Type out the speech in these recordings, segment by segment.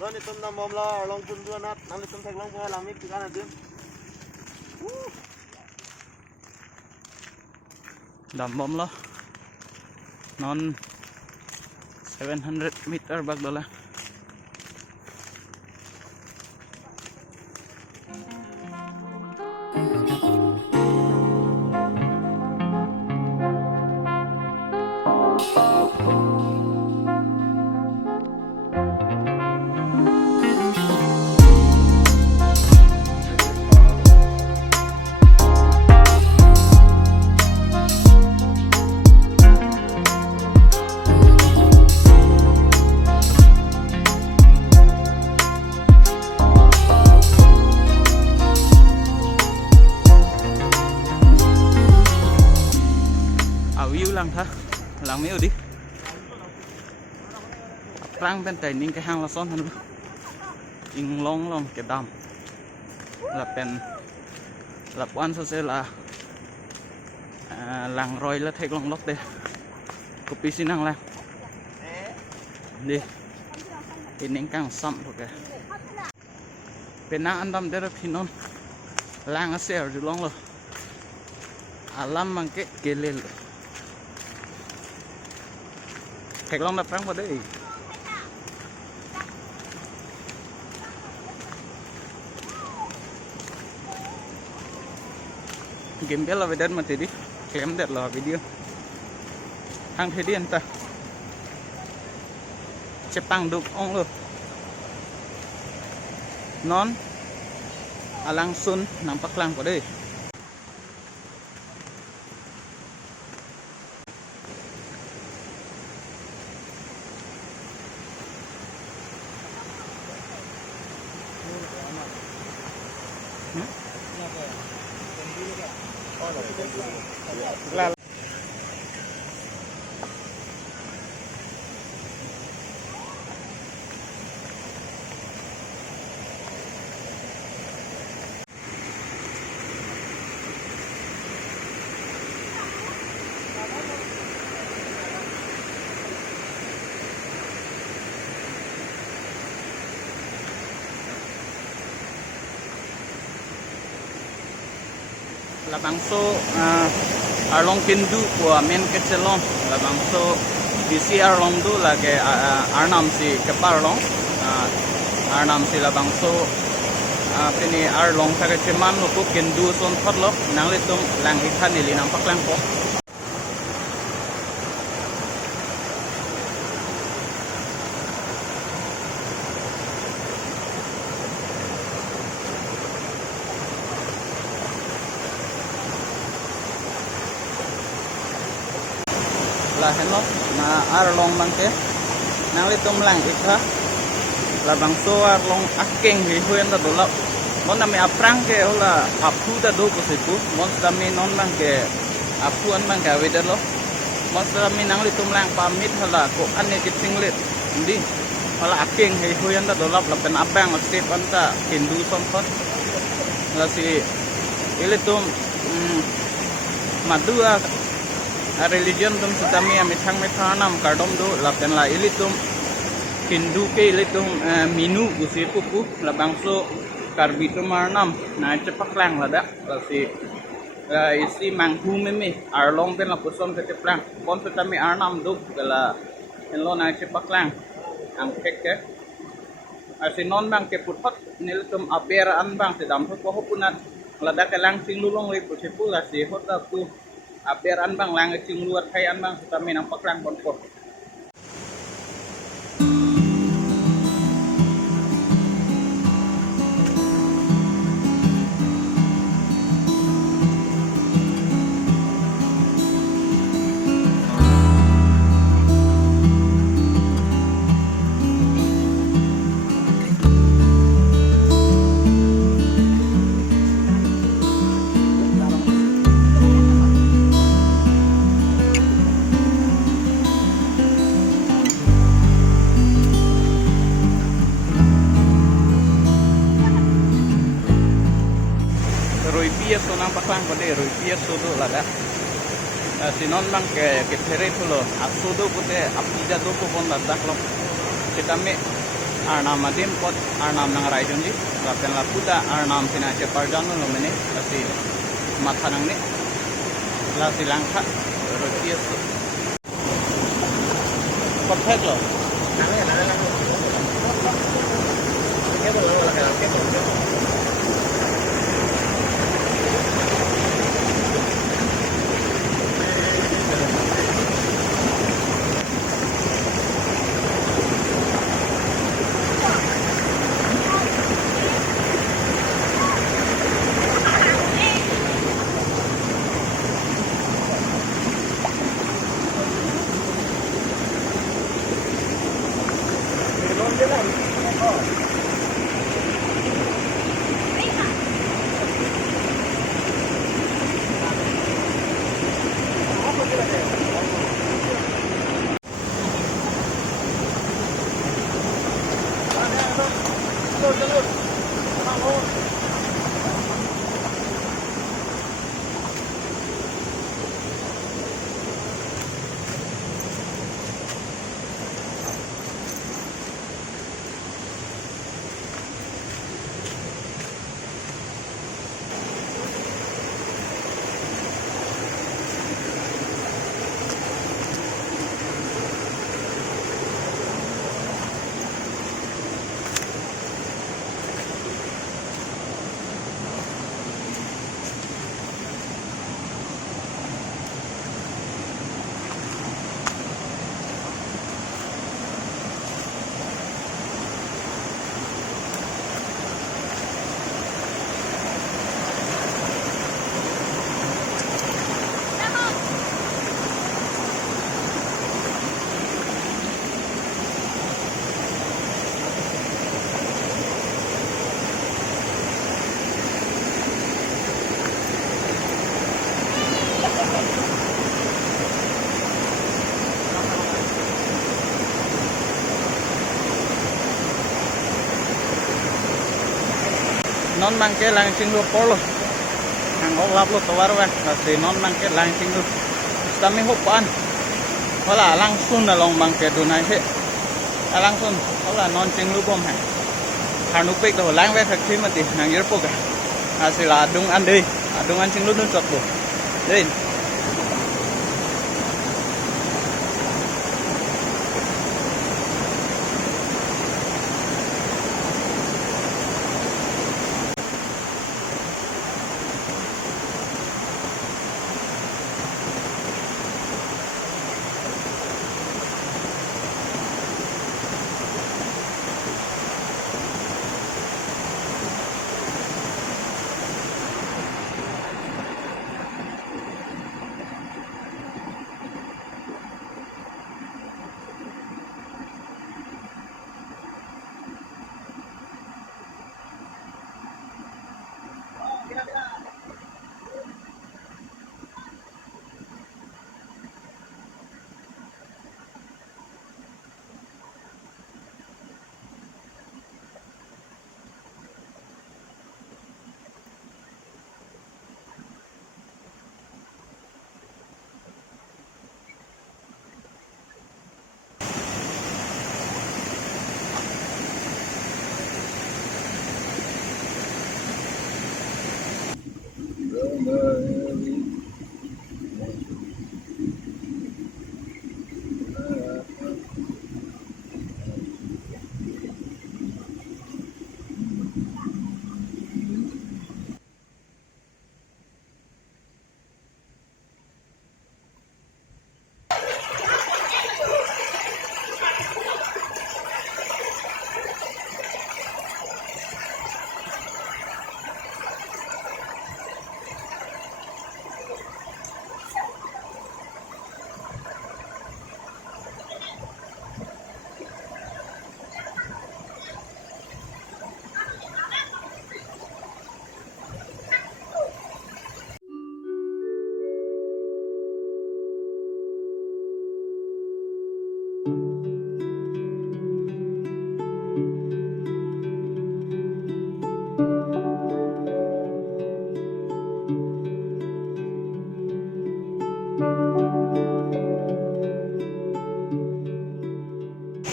Lo ni tum nam bom lo long kun dua nat, nam ni tum thek long po lang mik tikan adim. Dam bom lo. Non 700 meter bag dola. Lang tha lang mấy đi răng bên tay nín cái hang là son hơn in long long cái đam là bên là quan số sẽ là làng rồi là thấy long lóc đây copy xin năng lang đi thì nín càng sắm thôi kìa bên năng ăn đam đây là phi non lang ở xe rồi long rồi làm bằng cái lên thạch long đập răng vào đây game biết là về đất mà thì đi kém đẹp là video hang thế điên ta chép bằng đục ông luôn non alang sun nằm bắc lang vào đây là bangso arlong kindu của men kechelong là bangso DC arlong du là cái arnam si keparlong arnam si là bangso pini arlong ta cái cheman lo ko kindu son thot lo nang le tum lang ikhan ni linang paklang po là hết lắm mà arlong bằng thế nang le tum lang ikha là bằng số arlong akeng hi huyen da dolap mon nami aprang ke hola apu da do ko sepu mon nami non mang ke apuan mang ka weda lo mon nami nang le tum lang pamit hala ko ane ke tinglet ndi hola akeng hi huyen da dolap la pen apang la step anta hindu son son la si ile tum madua religion tum sutami amithang methanam kardom do lapen la ilitum Hindu ke ilitum minu gusipupu la bangso karbitu marnam na cepak lang la da la si isi manghu meme arlong ben la pusom te cepak bon sutami arnam do la hello na cepak lang ang kek ke asinon bang ke puthat nilitum apera an bang sedam ko hopunat la da ke lang sing lulong le pusipu la si hota tu aber an bang lang cing luar kai an bang sutami nang paklang bonpor rupiah so nang paklang pade rupiah so do lada sinon bang ke there pulo asudo pute apida do ko bon ladak lo kita me Arnam adim pot Arnam nang rajon di lapen la puta Arnam pina che parjano lo mene kasi mathanang ni la silangka rotias perfect lo non mangke langsing lu polo ang olap lu tawar wa kasi non mangke langsing lu kami hopan wala langsung na long mangke dunai he langsung wala non sing lu bom hai hanu pek do lang we thak thi mati nang yer poka asila adung ande adung an sing lu dun sot bu dein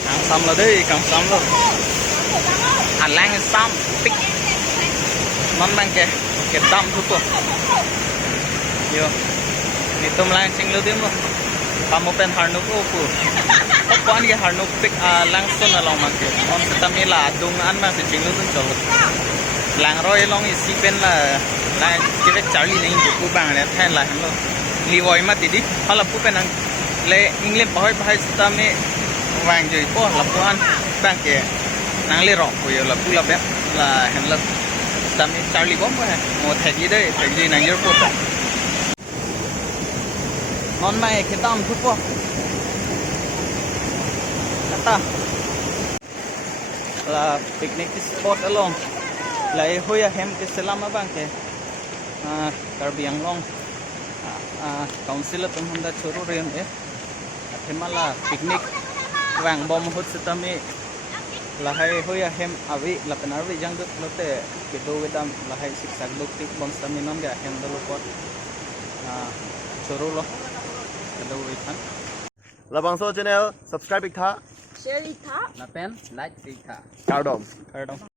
Càng xăm là đi càng xăm luôn. lang sam pik non mang ke dam thu po yo ni tum lang sing lu dim lo kamu pen harnu ko pu kon ge harnu pik lang son along mang ke on tami la dung an mang se sing lu tun chol lang roi long i si pen la lang ke charlie nei ku bang le than la han lo li voi ma ti di hala pu pen ang le english bahai bahai tami vàng rồi po là po an bang ke nang le ro ko yo la pu la be la han la tami charlie bom ha mo thai di dei thai di nang yer po non mai ke tam thu po kata la picnic spot along la e hoya hem ke selama bang ke Karbiang long council tum handa churu rem e themala picnic wang bom hut setami la hai hoya hem avi la penarvi jang dut lote ke do wedam la hai sik sak duk tik bom stami non ga hem do pot churu lo do we than Labang So channel subscribe ik tha Share it, huh? la pen like tik tha Cao Đồng kardom